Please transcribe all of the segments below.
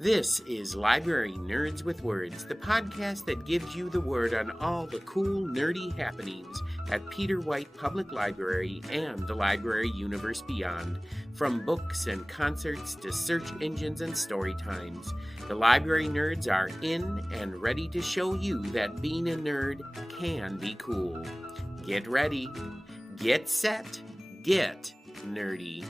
This is Library Nerds with Words, the podcast that gives you the word on all the cool, nerdy happenings at Peter White Public Library and the library universe beyond. From books and concerts to search engines and story times, the library nerds are in and ready to show you that being a nerd can be cool. Get ready, get set, get nerdy.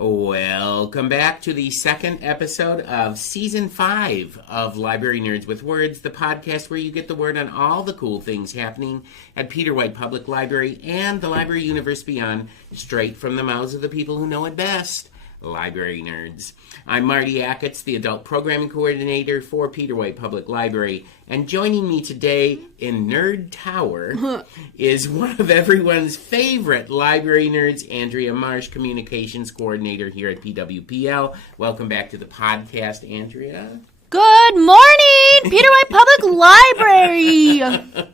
Welcome back to the second episode of Season 5 of Library Nerds with Words, the podcast where you get the word on all the cool things happening at Peter White Public Library and the library universe beyond, straight from the mouths of the people who know it best, library nerds. I'm Marty Achatz, the Adult Programming Coordinator for Peter White Public Library, and joining me today in Nerd Tower is one of everyone's favorite library nerds, Andrea Marsh, Communications Coordinator here at PWPL. Welcome back to the podcast, Andrea. Good morning, Peter White Public Library!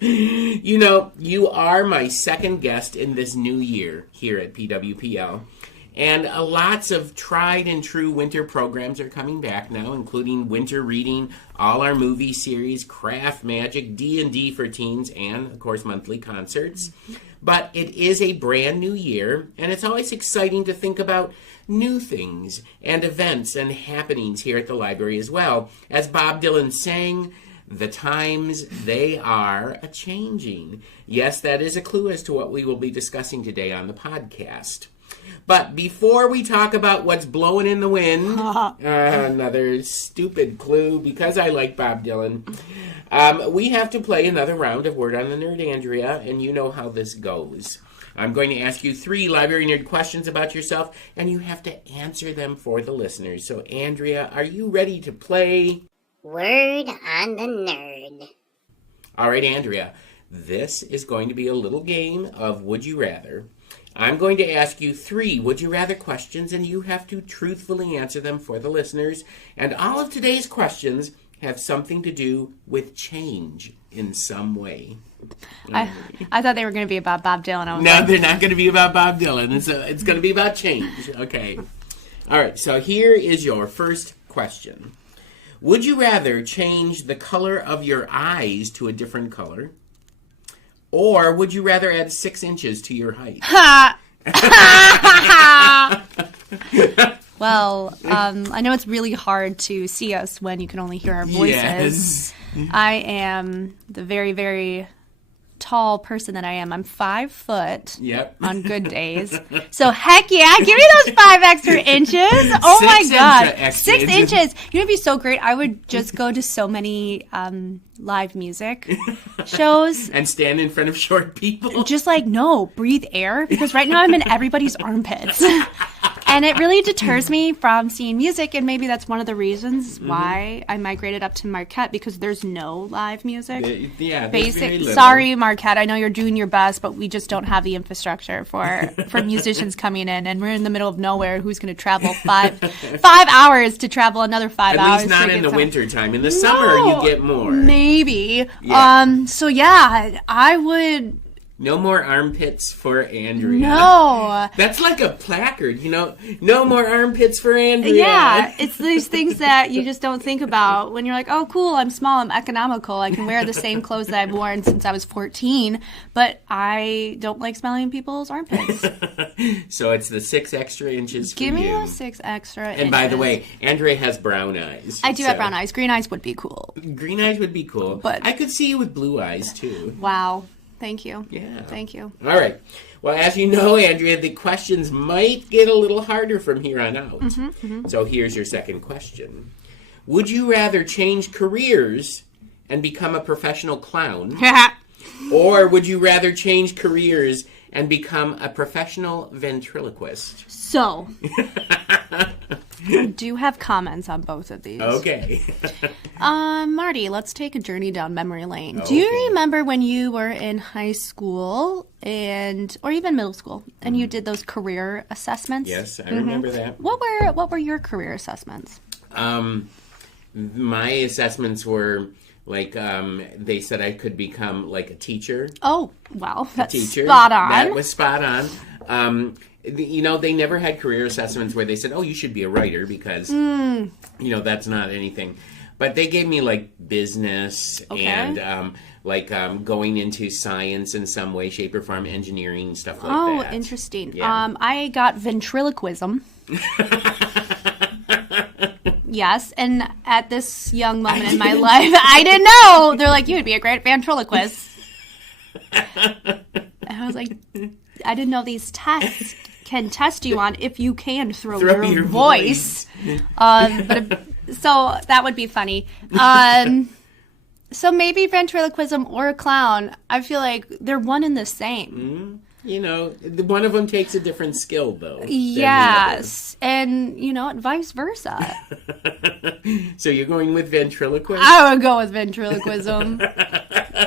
You know, you are my second guest in this new year here at PWPL. And lots of tried and true winter programs are coming back now, including winter reading, all our movie series, craft magic, D&D for teens, and, of course, monthly concerts. But it is a brand new year, and it's always exciting to think about new things and events and happenings here at the library as well. As Bob Dylan sang, the times, they are a-changing. Yes, that is a clue as to what we will be discussing today on the podcast. But before we talk about what's blowing in the wind, another stupid clue, because I like Bob Dylan, we have to play another round of Word on the Nerd, Andrea, and you know how this goes. I'm going to ask you 3 library nerd questions about yourself, and you have to answer them for the listeners. So, Andrea, are you ready to play Word on the Nerd? All right, Andrea, this is going to be a little game of Would You Rather. I'm going to ask you 3 Would You Rather questions, and you have to truthfully answer them for the listeners. And all of today's questions have something to do with change in some way. I thought they were going to be about Bob Dylan. No, they're not going to be about Bob Dylan. It's going to be about change. Okay. All right, so here is your first question. Would you rather change the color of your eyes to a different color? Or would you rather add 6 inches to your height? Well, I know it's really hard to see us when you can only hear our voices. Yes. I am the very, very tall person that I am. I'm 5 foot on good days. So heck yeah, give me those 5 extra inches. Oh my God. 6 inches. You know, it'd be so great. I would just go to so many live music shows. And stand in front of short people. Just breathe air. Because right now I'm in everybody's armpits. And it really deters me from seeing music, and maybe that's one of the reasons why I migrated up to Marquette, because there's no live music. Yeah, there's very little. Sorry, Marquette, I know you're doing your best, but we just don't have the infrastructure for musicians coming in, and we're in the middle of nowhere. Who's going to travel 5 hours to travel another 5 hours? At least not in the winter time. In the summer, you get more. Maybe. Yeah. So yeah, I would... No more armpits for Andrea. No. That's like a placard, you know. No more armpits for Andrea. Yeah, it's these things that you just don't think about when you're like, oh, cool, I'm small, I'm economical. I can wear the same clothes that I've worn since I was 14, but I don't like smelling people's armpits. So it's the 6 extra inches for Give me you. those 6 extra inches. And by the way, Andrea has brown eyes. I do have brown eyes. Green eyes would be cool. Green eyes would be cool. But I could see you with blue eyes, too. Wow. Thank you. Yeah. Thank you. All right. Well, as you know, Andrea, the questions might get a little harder from here on out. So here's your second question. Would you rather change careers and become a professional clown? Or would you rather change careers and become a professional ventriloquist? So... I do have comments on both of these. Okay. Marty, let's take a journey down memory lane. Okay. Do you remember when you were in high school or even middle school and you did those career assessments? Yes, I remember that. What were your career assessments? My assessments were Like, they said I could become like a teacher. Oh, well, that's teacher. spot on. That was spot on. They never had career assessments where they said, oh, you should be a writer because, that's not anything. But they gave me, like, business and, going into science in some way, shape, or form, engineering, stuff like that. Oh, interesting. Yeah. I got ventriloquism. Yes, and at this young moment in my life, I didn't know. They're like, you would be a great ventriloquist. And I was like, I didn't know these tests can test you on if you can throw your voice. So that would be funny. So maybe ventriloquism or a clown, I feel like they're one and the same. One of them takes a different skill, though. Yes, and, vice versa. So you're going with ventriloquism? I would go with ventriloquism.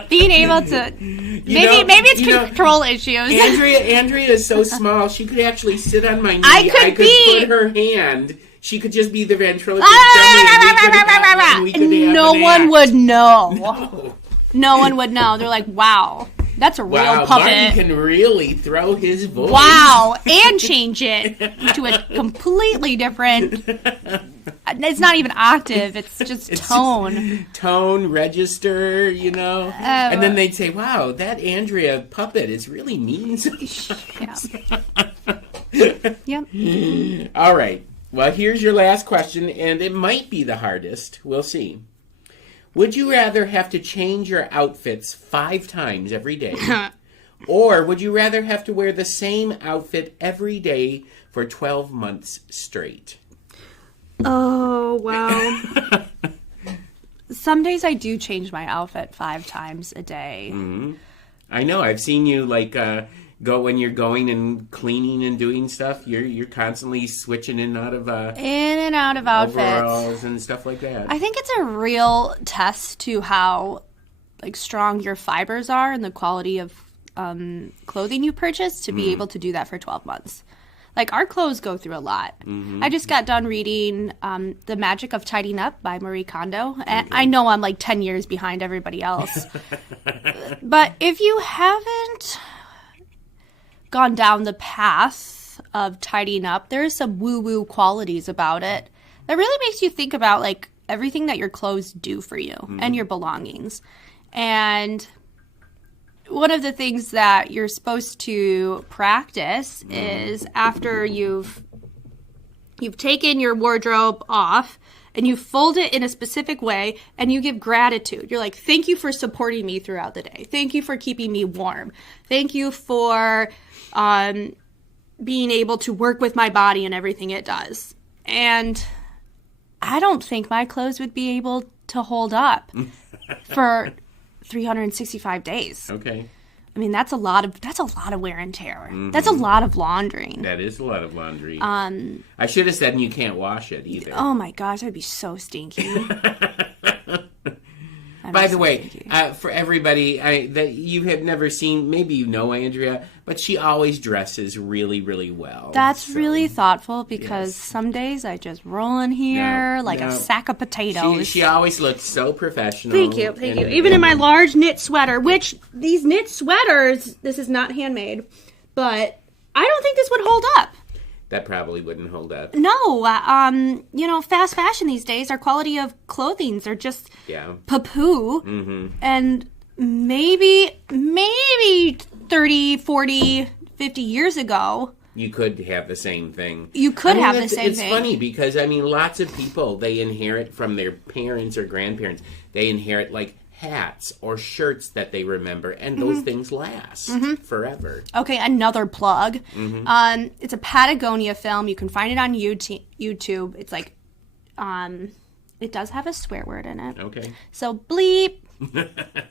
Being able to... Maybe it's control issues. Andrea is so small, she could actually sit on my knee. I could put her hand... She could just be the ventriloquist dummy. No one would know. No one would know. They're like, wow, that's a real puppet. Martin can really throw his voice. Wow, and change it to a completely different... It's not even octave. It's just tone. Tone, register, and then they'd say, wow, that Andrea puppet is really mean sometimes. Yeah. Yep. All right. Well, here's your last question, and it might be the hardest. We'll see. Would you rather have to change your outfits 5 times every day? Or would you rather have to wear the same outfit every day for 12 months straight? Oh, wow. Some days I do change my outfit 5 times a day. Mm-hmm. I know. I've seen you, go when you're going and cleaning and doing stuff. You're constantly switching in and out of outfits, overalls and stuff like that. I think it's a real test to how strong your fibers are and the quality of clothing you purchase to be able to do that for 12 months. Our clothes go through a lot. Mm-hmm. I just got done reading The Magic of Tidying Up by Marie Kondo. And I know I'm 10 years behind everybody else. But if you haven't gone down the path of tidying up, there's some woo-woo qualities about it that really makes you think about everything that your clothes do for you and your belongings. And one of the things that you're supposed to practice is after you've taken your wardrobe off and you fold it in a specific way and you give gratitude. You're like, thank you for supporting me throughout the day. Thank you for keeping me warm. Thank you for being able to work with my body and everything it does. And I don't think my clothes would be able to hold up for 365 days. Okay. I mean, that's a lot of wear and tear. Mm-hmm. That's a lot of laundering. That is a lot of laundry. I should have said, and you can't wash it either. Oh my gosh, I'd be so stinky. By the way, for everybody that you have never seen, maybe you know Andrea, but she always dresses really, really well. That's really thoughtful because some days I just roll in here a sack of potatoes. She always looks so professional. Thank you. Even in my large knit sweater, which these knit sweaters, this is not handmade, but I don't think this would hold up. That probably wouldn't hold up. No, fast fashion these days, our quality of clothings are just poo-poo. Mm-hmm. And maybe 30, 40, 50 years ago, you could have the same thing. It's funny because, lots of people, they inherit from their parents or grandparents, they inherit, hats or shirts that they remember, and those things last forever. Okay, another plug. Mm-hmm. It's a Patagonia film. You can find it on YouTube. It's it does have a swear word in it. Okay. So bleep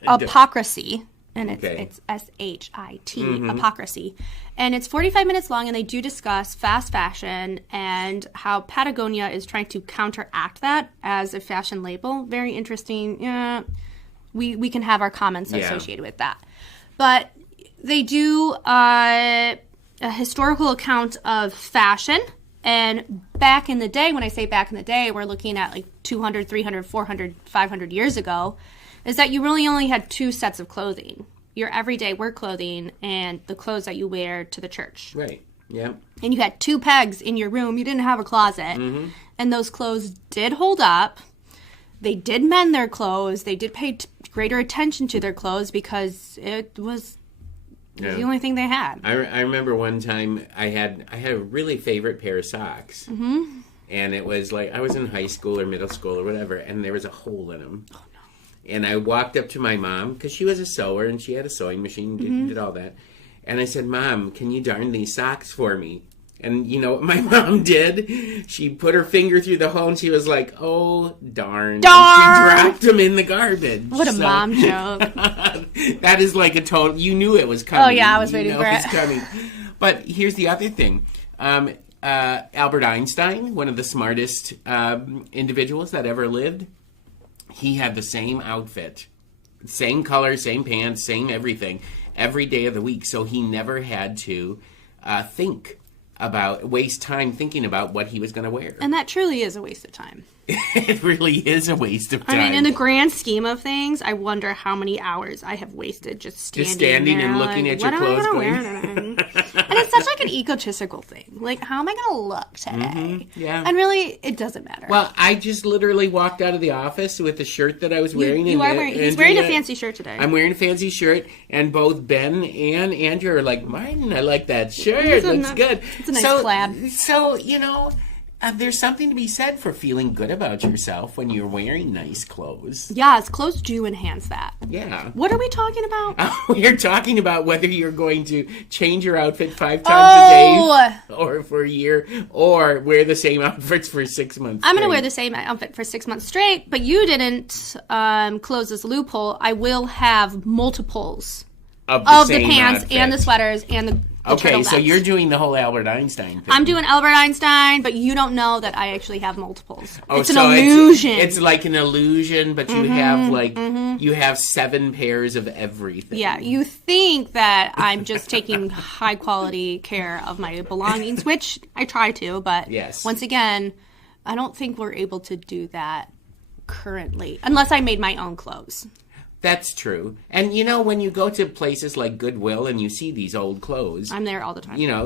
hypocrisy, and it's SHIT hypocrisy, and it's 45 minutes long, and they do discuss fast fashion and how Patagonia is trying to counteract that as a fashion label. Very interesting. Yeah. We can have our comments associated with that. But they do a historical account of fashion. And back in the day, when I say back in the day, we're looking at 200, 300, 400, 500 years ago. is that you really only had 2 sets of clothing. Your everyday work clothing and the clothes that you wear to the church. Right. Yeah. And you had 2 pegs in your room. You didn't have a closet. Mm-hmm. And those clothes did hold up. They did mend their clothes. They did pay greater attention to their clothes because it was the only thing they had. I remember one time I had a really favorite pair of socks. Mm-hmm. And it was like I was in high school or middle school or whatever, and there was a hole in them. Oh, no. And I walked up to my mom, because she was a sewer and she had a sewing machine, did all that. And I said, Mom, can you darn these socks for me? And you know what my mom did? She put her finger through the hole and she was like, oh, darn. Darn! And she dropped them in the garbage. What a mom joke. That is like a total, you knew it was coming. Oh, yeah, I was waiting for it. It's coming. But here's the other thing. Albert Einstein, one of the smartest individuals that ever lived, he had the same outfit. Same color, same pants, same everything. Every day of the week, so he never had to waste time thinking about what he was going to wear. And that truly is a waste of time. It really is a waste of time. I mean, in the grand scheme of things, I wonder how many hours I have wasted just standing there, and looking at your clothes going. And it's such like an egotistical thing. Like, how am I going to look today? Mm-hmm. Yeah. And really, it doesn't matter. Well, I just literally walked out of the office with the shirt that I was wearing. He's wearing a fancy shirt today. I'm wearing a fancy shirt, and both Ben and Andrew are like, Martin, I like that shirt. It looks good. It's a nice plaid. So, you know, there's something to be said for feeling good about yourself when you're wearing nice clothes. Yes, clothes do enhance that. Yeah. What are we talking about? We're talking about whether you're going to change your outfit 5 times a day or for a year, or wear the same outfits for 6 months I'm going to wear the same outfit for 6 months straight, but you didn't close this loophole. I will have multiples of the pants outfit. And the sweaters and the okay, so you're doing the whole Albert Einstein thing. I'm doing Albert Einstein, but you don't know that I actually have multiples. It's an illusion. It's like an illusion, but you have you have 7 pairs of everything. Yeah, you think that I'm just taking high quality care of my belongings, which I try to, but once again, I don't think we're able to do that currently, unless I made my own clothes. That's true. And, you know, when you go to places like Goodwill and you see these old clothes... I'm there all the time. You know,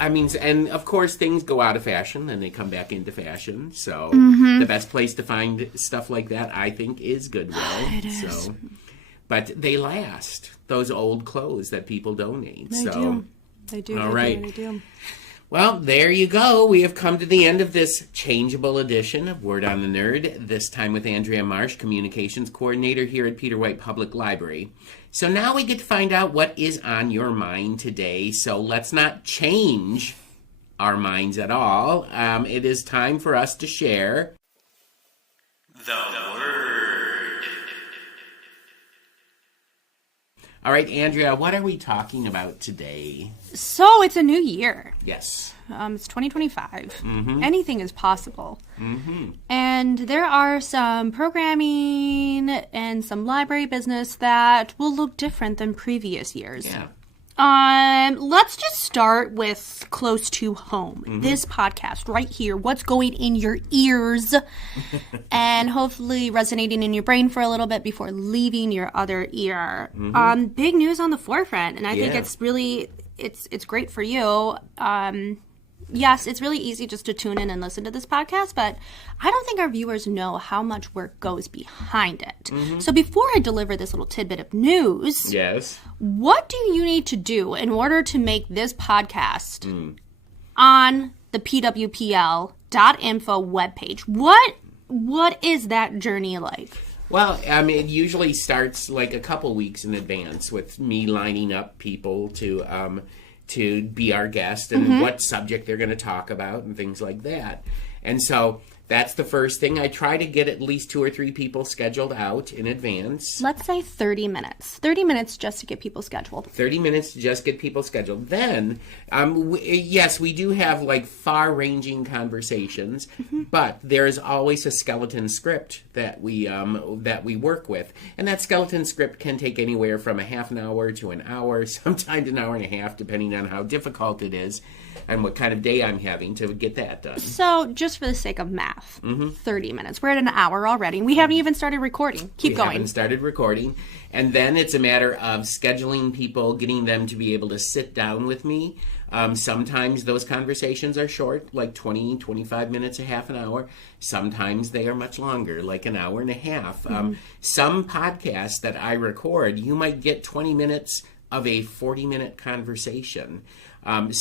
I mean, and of course things go out of fashion and they come back into fashion. So the best place to find stuff like that, I think, is Goodwill. It is. So, but they last, those old clothes that people donate. They do. They do. All right. They do. Well, there you go. We have come to the end of this changeable edition of Word on the Nerd, this time with Andrea Marsh, Communications Coordinator here at Peter White Public Library. So now we get to find out what is on your mind today. So let's not change our minds at all. It is time for us to share the Word. All right, Andrea, what are we talking about today? So it's a new year. Yes. It's 2025. Mm-hmm. Anything is possible. Mm-hmm. And there are some programming and some library business that will look different than previous years. Yeah. Let's just start with close to home. Mm-hmm. This podcast right here, what's going in your ears and hopefully resonating in your brain for a little bit before leaving your other ear. Mm-hmm. Big news on the forefront, and I think it's really, it's great for you. Yes, it's really easy just to tune in and listen to this podcast, but I don't think our viewers know how much work goes behind it. Mm-hmm. So before I deliver this little tidbit of news, what do you need to do in order to make this podcast on the pwpl.info webpage? What is that journey like? Well, I mean, it usually starts like a couple weeks in advance with me lining up people to be our guest and what subject they're going to talk about and things like that. And so that's the first thing. I try to get at least 2 or 3 people scheduled out in advance. Let's say 30 minutes. 30 minutes just to get people scheduled. 30 minutes to just get people scheduled. Then, yes, we do have like far-ranging conversations, but there is always a skeleton script that we work with. And that skeleton script can take anywhere from a half an hour to an hour, sometimes an hour and a half, depending on how difficult it is and what kind of day I'm having to get that done. So, just for the sake of math, half. 30 minutes. We're at an hour already. And we haven't even started recording. Keep going. We haven't started recording. And then it's a matter of scheduling people, getting them to be able to sit down with me. Sometimes those conversations are short, like 20, 25 minutes, a half an hour. Sometimes they are much longer, like an hour and a half. Some podcasts that I record, you might get 20 minutes of a 40-minute conversation. That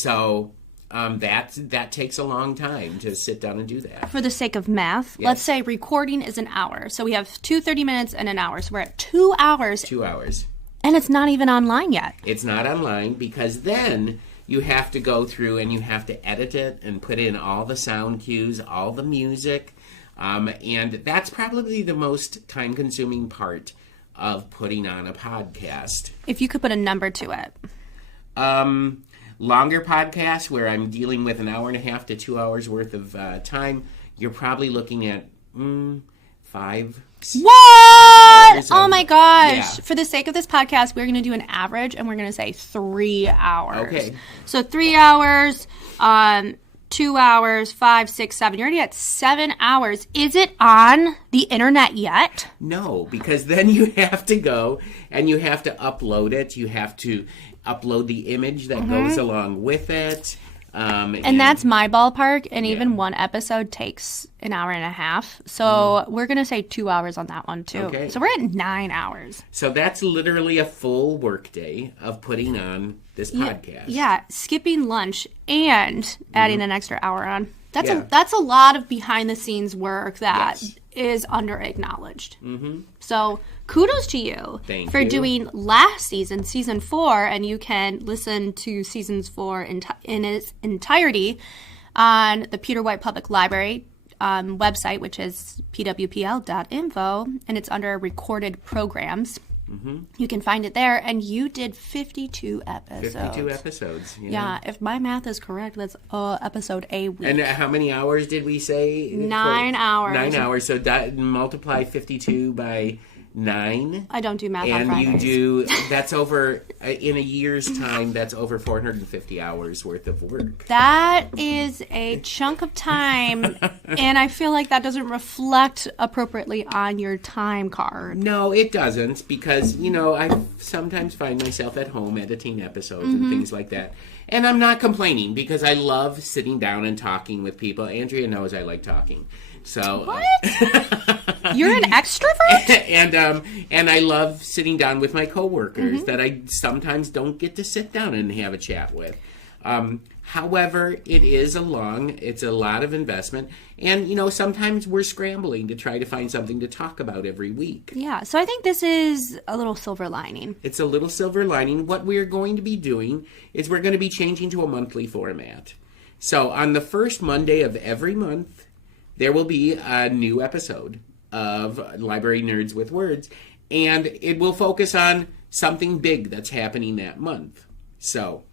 takes a long time to sit down and do that. For the sake of math, Yes. let's say recording is an hour. So we have 2 30 minutes and an hour. So we're at 2 hours. 2 hours. And it's not even online yet. It's not online because then you have to go through and you have to edit it and put in all the sound cues, all the music. And that's probably the most time-consuming part of putting on a podcast. If you could put a number to it. Longer podcasts where I'm dealing with an hour and a half to 2 hours worth of time, you're probably looking at 5. What? Oh my gosh. Yeah. For the sake of this podcast, we're going to do an average and we're going to say 3 hours. Okay. So 3 hours, 2 hours, 5, 6, 7. You're already at 7 hours. Is it on the internet yet? No, because then you have to go and you have to upload it. You have to upload the image that goes along with it. And that's my ballpark, and even one episode takes an hour and a half. So we're going to say 2 hours on that one, too. Okay. So we're at 9 hours. So that's literally a full workday of putting on this podcast. Yeah, skipping lunch and adding an extra hour on. That's Yeah. that's a lot of behind-the-scenes work that Yes. is under-acknowledged. So kudos to you Thank for you. doing last season, season 4, and you can listen to seasons 4 in its entirety on the Peter White Public Library website, which is pwpl.info, and it's under recorded programs. You can find it there, and you did 52 episodes. 52 episodes. Yeah, if my math is correct, that's episode a week. And how many hours did we say? 9 hours. 9 hours. So multiply 52 by 9. I don't do math on And Fridays. you do, that's over, in a year's time, that's over 450 hours worth of work. That is a chunk of time, and I feel like that doesn't reflect appropriately on your time card. No, it doesn't, because, I sometimes find myself at home editing episodes and things like that. And I'm not complaining, because I love sitting down and talking with people. Andrea knows I like talking. So What? You're an extrovert? and I love sitting down with my coworkers that I sometimes don't get to sit down and have a chat with. However, it's a lot of investment, and sometimes we're scrambling to try to find something to talk about every week. Yeah, so I think this is a little silver lining. It's a little silver lining. What we're going to be doing is we're going to be changing to a monthly format. So on the first Monday of every month, there will be a new episode of Library Nerds with Words, and it will focus on something big that's happening that month. So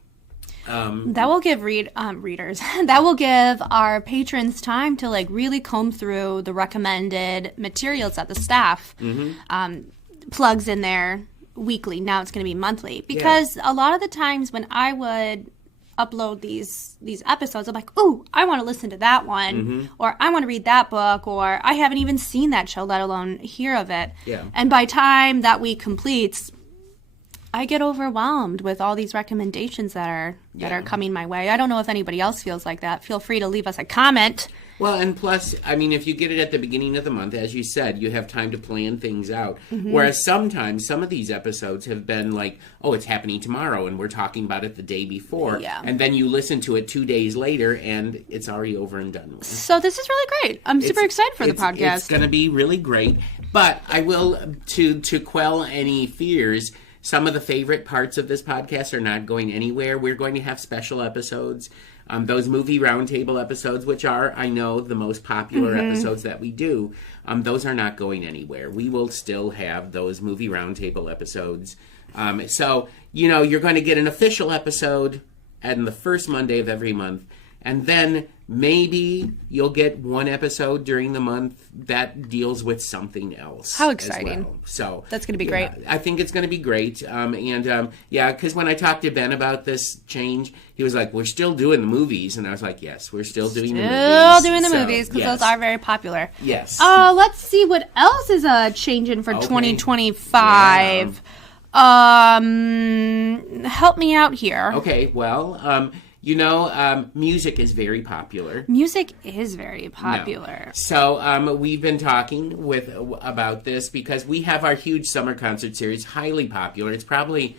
That will give readers, that will give our patrons time to really comb through the recommended materials that the staff plugs in there weekly. Now it's going to be monthly, because a lot of the times when I would upload these episodes, I'm like, ooh, I want to listen to that one, or I want to read that book, or I haven't even seen that show, let alone hear of it. Yeah. And by time that week completes, I get overwhelmed with all these recommendations that are coming my way. I don't know if anybody else feels like that. Feel free to leave us a comment. Well, and plus, if you get it at the beginning of the month, as you said, you have time to plan things out. Whereas sometimes, some of these episodes have been like, oh, it's happening tomorrow, and we're talking about it the day before. Yeah. And then you listen to it 2 days later, and it's already over and done with. So this is really great. I'm super excited for the podcast. It's going to be really great. But I will, to quell any fears, some of the favorite parts of this podcast are not going anywhere. We're going to have special episodes. Those movie roundtable episodes, which are, I know, the most popular episodes that we do, those are not going anywhere. We will still have those movie roundtable episodes. So, you're going to get an official episode on the first Monday of every month. And then maybe you'll get one episode during the month that deals with something else. How exciting. Well. So that's going to be great. I think it's going to be great. Because when I talked to Ben about this change, he was like, we're still doing the movies. And I was like, yes, we're still doing the movies. Still doing the movies, because those are very popular. Yes. Let's see what else is changing for 2025. Yeah. Help me out here. Okay, well, music is very popular. Music is very popular. No. So we've been talking about this because we have our huge summer concert series, highly popular. It's probably,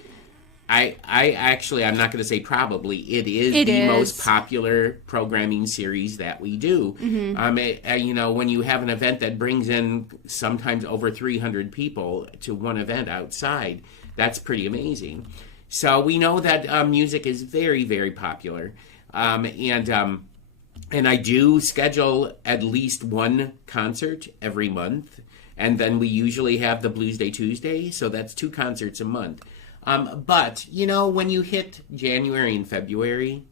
I'm not going to say probably, it is the most popular programming series that we do. Mm-hmm. When you have an event that brings in sometimes over 300 people to one event outside, that's pretty amazing. So we know that music is very, very popular, and I do schedule at least one concert every month, and then we usually have the Blues Day Tuesday, so that's 2 concerts a month. But when you hit January and February,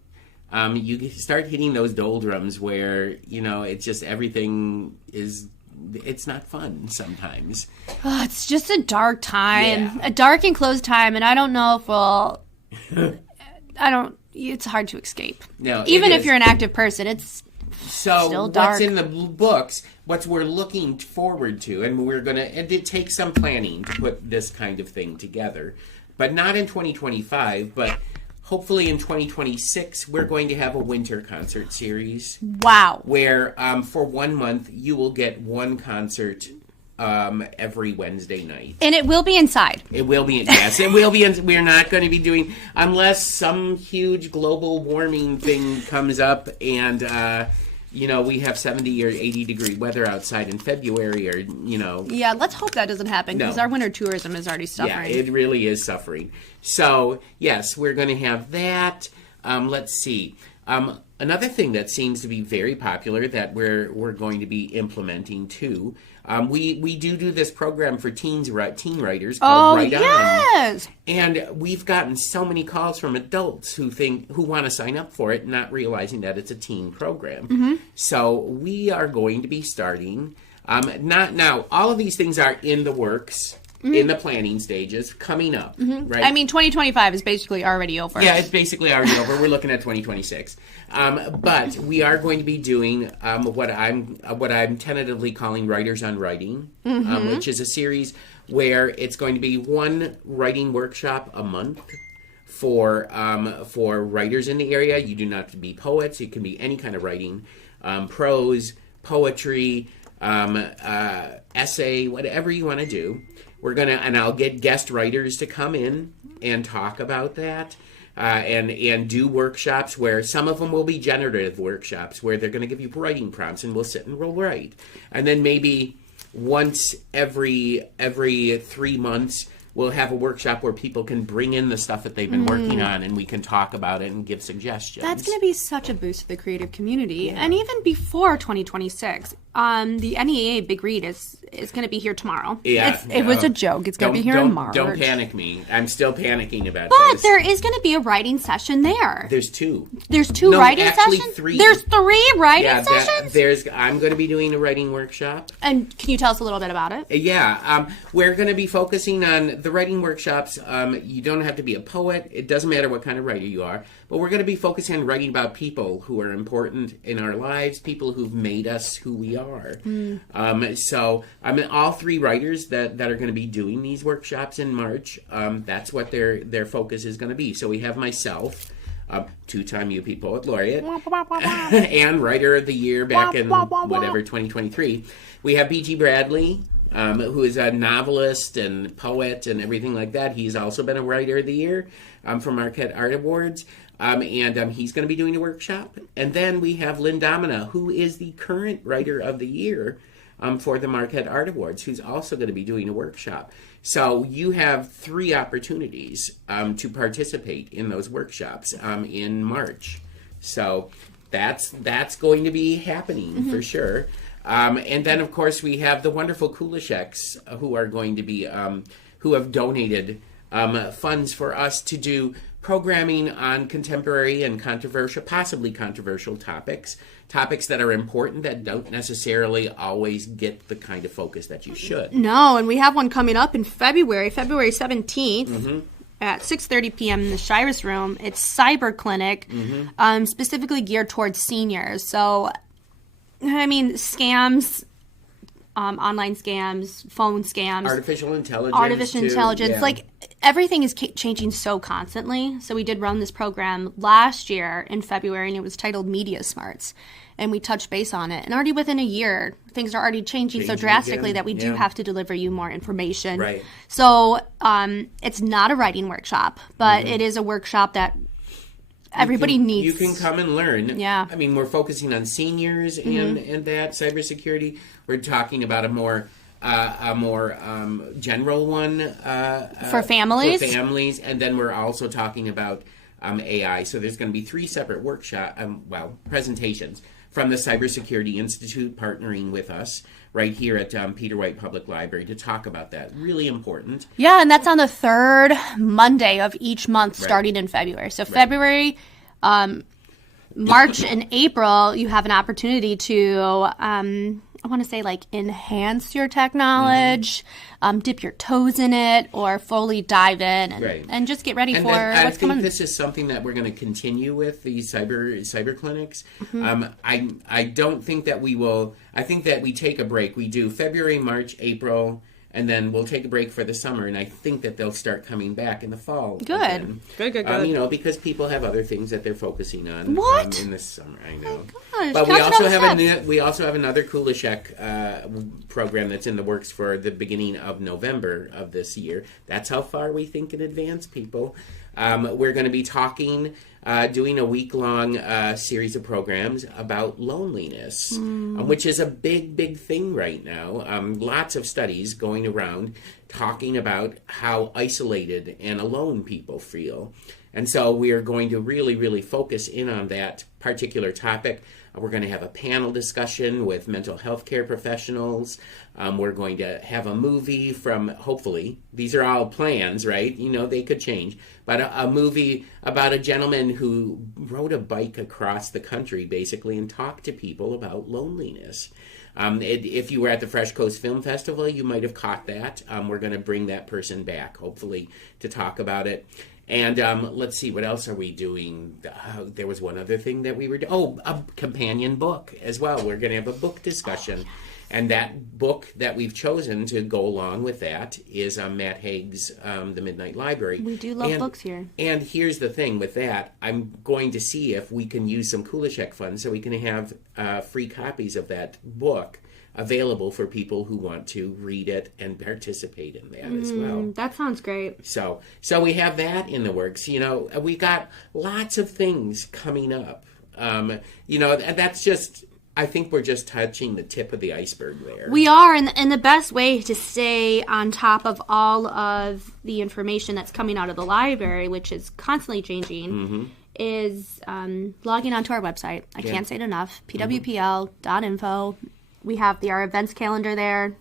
you start hitting those doldrums where it's just everything is. It's not fun sometimes. Oh, it's just a dark time, a dark and closed time, and I don't know if it's hard to escape. No, even if you're an active person, it's still dark. What's in the books, what we're looking forward to, and it takes some planning to put this kind of thing together, but not in 2025, but hopefully in 2026, we're going to have a winter concert series. Wow. Where for 1 month, you will get one concert every Wednesday night. And it will be inside. It will be, yes. It will be. We're not going to be doing, unless some huge global warming thing comes up and, we have 70 or 80 degree weather outside in February or, Yeah, let's hope that doesn't happen because our winter tourism is already suffering. Yeah, it really is suffering. So, yes, we're going to have that. Let's see. Another thing that seems to be very popular that we're going to be implementing too. We do this program for teen writers called Write On. And we've gotten so many calls from adults who want to sign up for it, not realizing that it's a teen program. Mm-hmm. So we are going to be starting. All of these things are in the works. Mm-hmm. In the planning stages, coming up, mm-hmm. right? 2025 is basically already over. Yeah, it's basically already over. We're looking at 2026, but we are going to be doing what I'm tentatively calling Writers on Writing, mm-hmm. Which is a series where it's going to be one writing workshop a month for writers in the area. You do not have to be poets; it can be any kind of writing, prose, poetry, essay, whatever you want to do. And I'll get guest writers to come in and talk about that, and do workshops where some of them will be generative workshops where they're going to give you writing prompts and we'll sit and we'll write. And then maybe once every 3 months, we'll have a workshop where people can bring in the stuff that they've been working on and we can talk about it and give suggestions. That's going to be such a boost to the creative community. Yeah. And even before 2026, the NEA Big Read is going to be here tomorrow. Yeah, it was a joke. It's going to be here in March. Don't panic me. I'm still panicking about this. But there is going to be a writing session there. There's 2. There's 2 writing sessions? 3. There's 3 writing sessions? I'm going to be doing a writing workshop. And can you tell us a little bit about it? Yeah. We're going to be focusing on the writing workshops. You don't have to be a poet. It doesn't matter what kind of writer you are. But we're going to be focusing on writing about people who are important in our lives, people who've made us who we are. All 3 writers that are going to be doing these workshops in March, that's what their focus is going to be. So we have myself, 2-time UP Poet Laureate, and Writer of the Year back in 2023. We have B.G. Bradley, who is a novelist and poet and everything like that. He's also been a Writer of the Year from Marquette Art Awards. And he's going to be doing a workshop. And then we have Lynn Domina, who is the current Writer of the Year for the Marquette Art Awards, who's also going to be doing a workshop. So you have 3 opportunities to participate in those workshops in March. So that's going to be happening for sure. And then, of course, we have the wonderful Kulisheks who are going to be, who have donated funds for us to do programming on contemporary and possibly controversial topics that are important that don't necessarily always get the kind of focus that you should. No, and we have one coming up in February 17th. At 6:30 p.m. in the Shiras Room. It's Cyber Clinic, specifically geared towards seniors. So, I mean, scams, online scams, phone scams. Artificial intelligence. Yeah. Like, everything is changing so constantly. So we did run this program last year in February, and it was titled Media Smarts. And we touched base on it. And already within a year, things are already changing so drastically that we do have to deliver you more information. Right. So it's not a writing workshop, but it is a workshop that everybody needs. You can come and learn. Yeah. I mean, we're focusing on seniors and that cybersecurity. We're talking about a more general one for families. And then we're also talking about AI. So there's going to be 3 separate presentations from the Cybersecurity Institute partnering with us right here at Peter White Public Library to talk about that. Really important. Yeah, and that's on the 3rd Monday of each month starting in February. So February, March, and April, you have an opportunity to, I want to say, like, enhance your tech knowledge, dip your toes in it, or fully dive in and just get ready for what's coming. I think this is something that we're going to continue with, these cyber clinics. I don't think that we will. I think that we take a break. We do February, March, April, and then we'll take a break for the summer, and I think that they'll start coming back in the fall. Good. Good. Because people have other things that they're focusing on in the summer. I know. Oh, but we also have another Kulishek program that's in the works for the beginning of November of this year. That's how far we think in advance, people. We're going to be doing a week-long series of programs about loneliness, which is a big thing right now. Lots of studies going around talking about how isolated and alone people feel. And so we are going to really focus in on that particular topic. We're going to have a panel discussion with mental health care professionals. We're going to have a movie from, hopefully, these are all plans, right? They could change. But a movie about a gentleman who rode a bike across the country, basically, and talked to people about loneliness. If you were at the Fresh Coast Film Festival, you might have caught that. We're going to bring that person back, hopefully, to talk about it. And let's see, what else are we doing? There was one other thing that we were doing. Oh, a companion book as well. We're going to have a book discussion. And that book that we've chosen to go along with that is Matt Haig's The Midnight Library. We do love books here. And here's the thing with that. I'm going to see if we can use some Kulishek funds so we can have free copies of that book available for people who want to read it and participate in that as well. That sounds great. So we have that in the works. We got lots of things coming up. And that's just, I think we're just touching the tip of the iceberg there. We are, and the best way to stay on top of all of the information that's coming out of the library, which is constantly changing, is logging onto our website. I can't say it enough, pwpl.info. We have our events calendar there.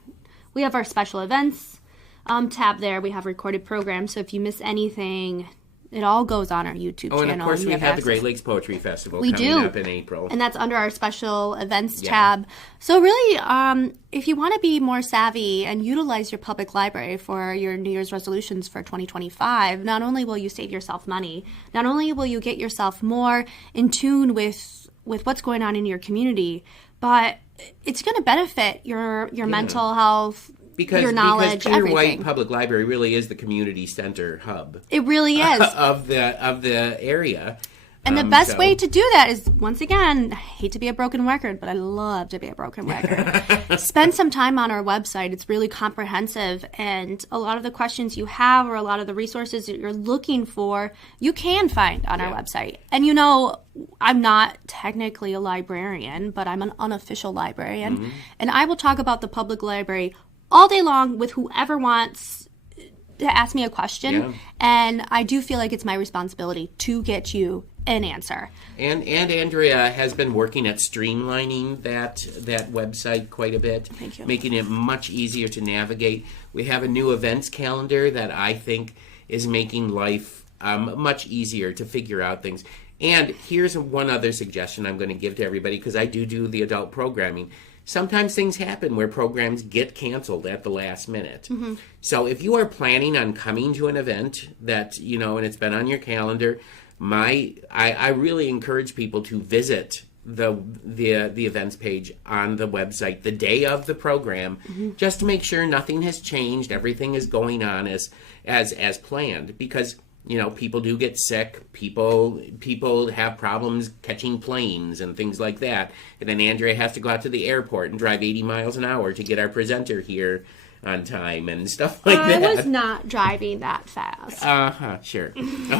We have our special events tab there. We have recorded programs, so if you miss anything, it all goes on our YouTube channel. Oh, and of course we have the Great Lakes Poetry Festival coming up in April. And that's under our special events tab. So really, if you want to be more savvy and utilize your public library for your New Year's resolutions for 2025, not only will you save yourself money, not only will you get yourself more in tune with what's going on in your community, but it's going to benefit your mental health, your knowledge, because Peter everything. White Public Library really is the community center hub. It really is of the area. And the best way to do that is, once again, I hate to be a broken record, but I love to be a broken record. Spend some time on our website. It's really comprehensive, and a lot of the questions you have or a lot of the resources that you're looking for, you can find on our website. And I'm not technically a librarian, but I'm an unofficial librarian, and I will talk about the public library all day long with whoever wants to ask me a question, and I do feel like it's my responsibility to get you an answer. And Andrea has been working at streamlining that website quite a bit. Thank you. Making it much easier to navigate. We have a new events calendar that I think is making life much easier to figure out things. And here's one other suggestion I'm going to give to everybody, because I do the adult programming. Sometimes things happen where programs get canceled at the last minute. Mm-hmm. So if you are planning on coming to an event that, and it's been on your calendar, I really encourage people to visit the events page on the website the day of the program, mm-hmm. just to make sure nothing has changed, everything is going on as planned, because people do get sick, people have problems catching planes and things like that, and then Andrea has to go out to the airport and drive 80 miles an hour to get our presenter here on time and stuff like that. I was not driving that fast. Sure.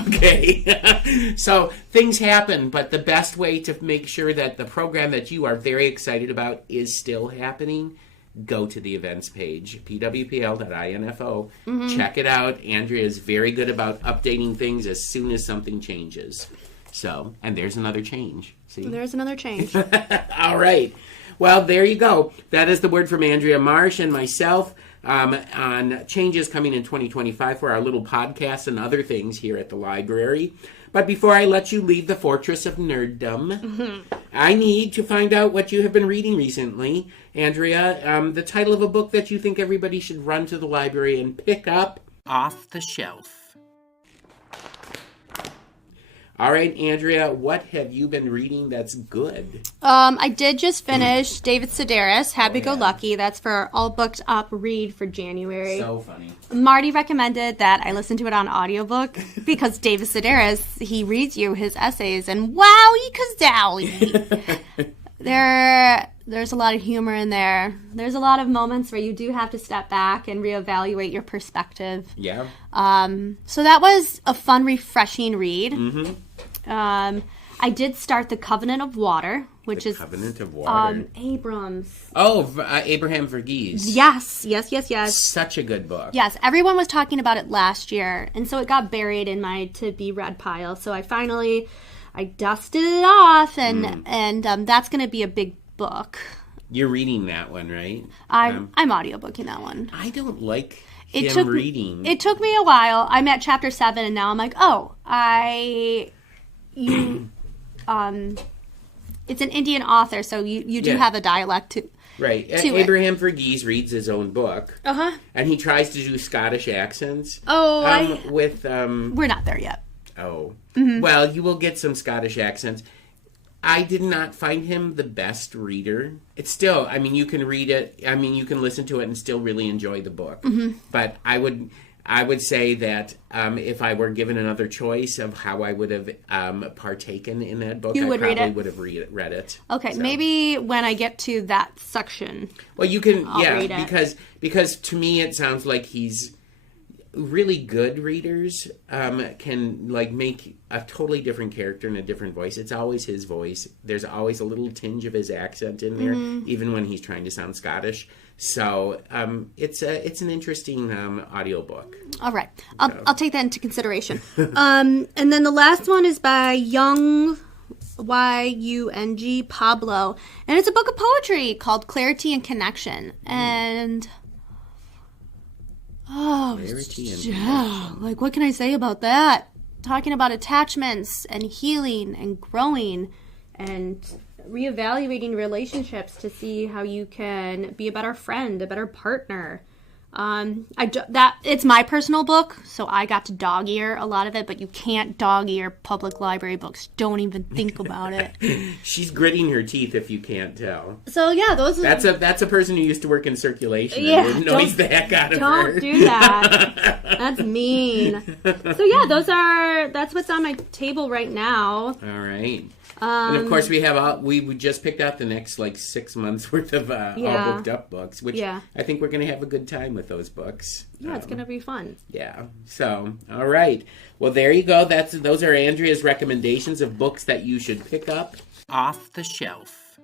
Okay. So things happen, but the best way to make sure that the program that you are very excited about is still happening, go to the events page, pwpl.info. Mm-hmm. Check it out. Andrea is very good about updating things as soon as something changes. So, and there's another change. See? There's another change. All right. Well, there you go. That is the word from Andrea Marsh and myself on changes coming in 2025 for our little podcast and other things here at the library. But before I let you leave the fortress of nerddom, mm-hmm. I need to find out what you have been reading recently. Andrea, the title of a book that you think everybody should run to the library and pick up off the shelf. All right, Andrea, what have you been reading that's good? I did just finish David Sedaris, Happy Go Lucky. That's for All Booked Up read for January. So funny. Marty recommended that I listen to it on audiobook because David Sedaris, he reads you his essays, and wowie kazowie. There's a lot of humor in there. There's a lot of moments where you do have to step back and reevaluate your perspective. Yeah. So that was a fun, refreshing read. Mm-hmm. I did start The Covenant of Water, which is Covenant of Water. Abrams. Oh, Abraham Verghese. Yes. Such a good book. Yes, everyone was talking about it last year, and so it got buried in my to-be-read pile. So I dusted it off, and that's going to be a big book. You're reading that one, right? I'm audiobooking that one. I don't like reading. It took me a while. I'm at chapter 7, and now I'm like, it's an Indian author, so you do have a dialect too. Right. Abraham Verghese reads his own book. Uh-huh. And he tries to do Scottish accents. Oh, we're not there yet. Oh. Mm-hmm. Well, you will get some Scottish accents. I did not find him the best reader. It's still, you can read it, you can listen to it and still really enjoy the book. Mm-hmm. But I would say that if I were given another choice of how I would have partaken in that book, I probably would have read it. Okay, so. Maybe when I get to that section. Well, you can, read it. because to me it sounds like he's really good readers can make a totally different character in a different voice. It's always his voice. There's always a little tinge of his accent in there, mm-hmm. even when he's trying to sound Scottish. So it's an interesting audiobook. All right. I'll take that into consideration. And then the last one is by Young Yung Pueblo, and it's a book of poetry called Clarity and Connection. And what can I say about that? Talking about attachments and healing and growing and reevaluating relationships to see how you can be a better friend, a better partner. It's my personal book, so I got to dog ear a lot of it, but you can't dog ear public library books. Don't even think about it. She's gritting her teeth if you can't tell. So yeah, that's a person who used to work in circulation and annoys the heck out of her. Don't do that. That's mean. So yeah, that's what's on my table right now. All right. And of course, we just picked out the next 6 months worth of all booked up books, which I think we're going to have a good time with those books. Yeah, it's going to be fun. Yeah. So, all right. Well, there you go. Those are Andrea's recommendations of books that you should pick up off the shelf.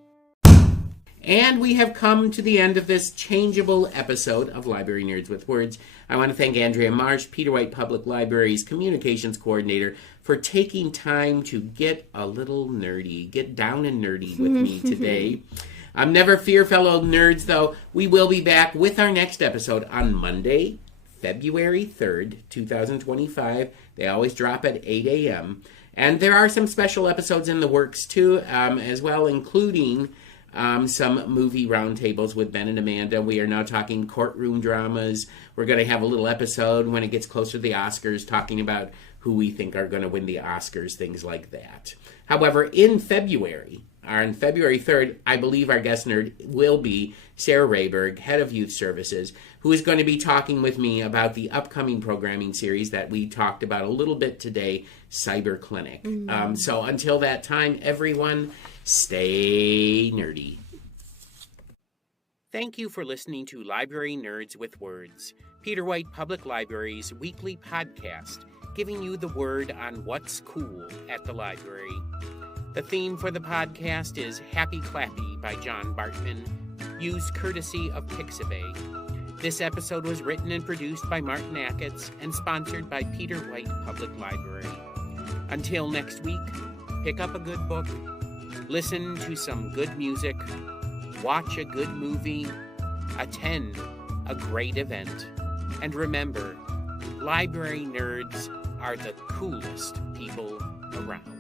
And we have come to the end of this changeable episode of Library Nerds with Words. I want to thank Andrea Marsh, Peter White Public Library's Communications Coordinator, for taking time to get a little nerdy, get down and nerdy with me today. Never fear, fellow nerds, though. We will be back with our next episode on Monday, February 3rd, 2025. They always drop at 8 a.m. And there are some special episodes in the works, too, as well, including some movie roundtables with Ben and Amanda. We are now talking courtroom dramas. We're going to have a little episode when it gets closer to the Oscars talking about who we think are going to win the Oscars, things like that. However, on February 3rd, I believe our guest nerd will be Sarah Rayberg, head of youth services, who is going to be talking with me about the upcoming programming series that we talked about a little bit today, Cyber Clinic. So until that time, everyone, stay nerdy. Thank you for listening to Library Nerds with Words, Peter White Public Library's weekly podcast, giving you the word on what's cool at the library. The theme for the podcast is Happy Clappy by John Bartman, used courtesy of Pixabay. This episode was written and produced by Martin Acketts and sponsored by Peter White Public Library. Until next week, pick up a good book, listen to some good music, watch a good movie, attend a great event, and remember, library nerds are the coolest people around.